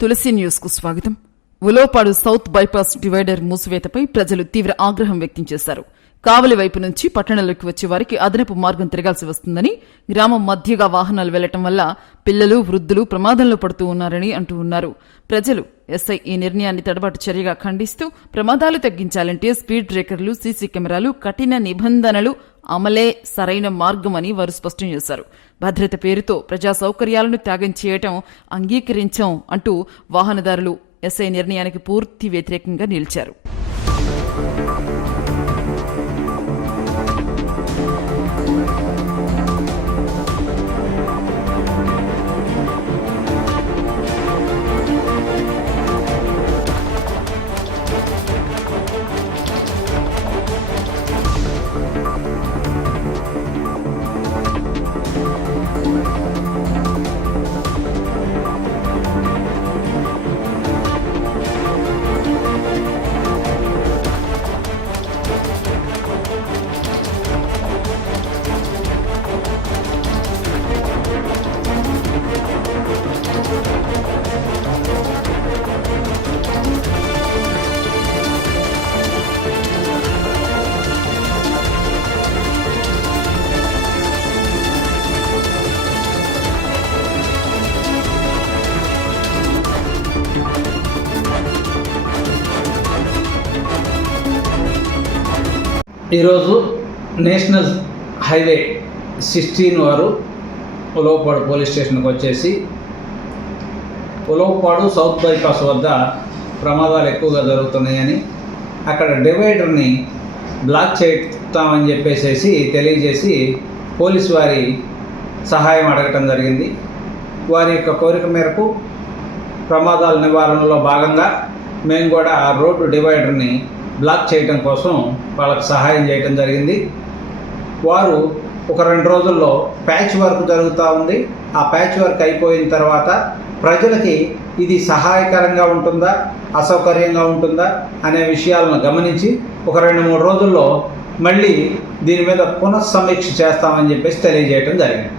తులసి news కు స్వాగతం. Ulavapadu south bypass divider మూసివేతపై ప్రజలు తీవ్ర ఆగ్రహం వ్యక్తం చేశారు. కావలి వైపు నుంచి పట్టణంలోకి వచ్చే వారికి అదనపు మార్గం తిరగాల్సి వస్తుందని, గ్రామం మధ్యగా వాహనాలు వెళ్లటం వల్ల పిల్లలు, వృద్ధులు ప్రమాదంలో పడుతూ ఉన్నారని అంటూ ఉన్నారు. ప్రజలు ఎస్ఐ ఈ నిర్ణయాన్ని తడబాటు చర్యగా ఖండిస్తూ ప్రమాదాలు తగ్గించాలంటే స్పీడ్ బ్రేకర్లు, సీసీ కెమెరాలు, కఠిన నిబంధనలు అమలే సరైన మార్గమని వారు స్పష్టం చేశారు. భద్రత పేరుతో ప్రజా సౌకర్యాలను త్యాగం చేయటం అంగీకరించాం అంటూ వాహనదారులు ఎస్ఐ నిర్ణయానికి పూర్తి వ్యతిరేకంగా నిలిచారు. ఈరోజు నేషనల్ హైవే 16 వారు ఉలవపాడు పోలీస్ స్టేషన్కి వచ్చేసి ఉలవపాడు సౌత్ బైపాస్ వద్ద ప్రమాదాలు ఎక్కువగా జరుగుతున్నాయని, అక్కడ డివైడర్ని బ్లాక్ చేస్తామని తెలియజేసి పోలీసు వారి సహాయం అడగటం జరిగింది. వారి యొక్క కోరిక మేరకు ప్రమాదాల నివారణలో భాగంగా మేము కూడా ఆ రోడ్డు డివైడర్ని బ్లాక్ చేయడం కోసం వాళ్ళకి సహాయం చేయడం జరిగింది. వారు ఒక 2 రోజుల్లో ప్యాచ్ వర్క్ జరుగుతూ ఉంది. ఆ ప్యాచ్ వర్క్ అయిపోయిన తర్వాత ప్రజలకి ఇది సహాయకరంగా ఉంటుందా, అసౌకర్యంగా ఉంటుందా అనే విషయాలను గమనించి ఒక 2-3 రోజుల్లో మళ్ళీ దీని మీద పునఃసమీక్ష చేస్తామని తెలియజేయడం జరిగింది.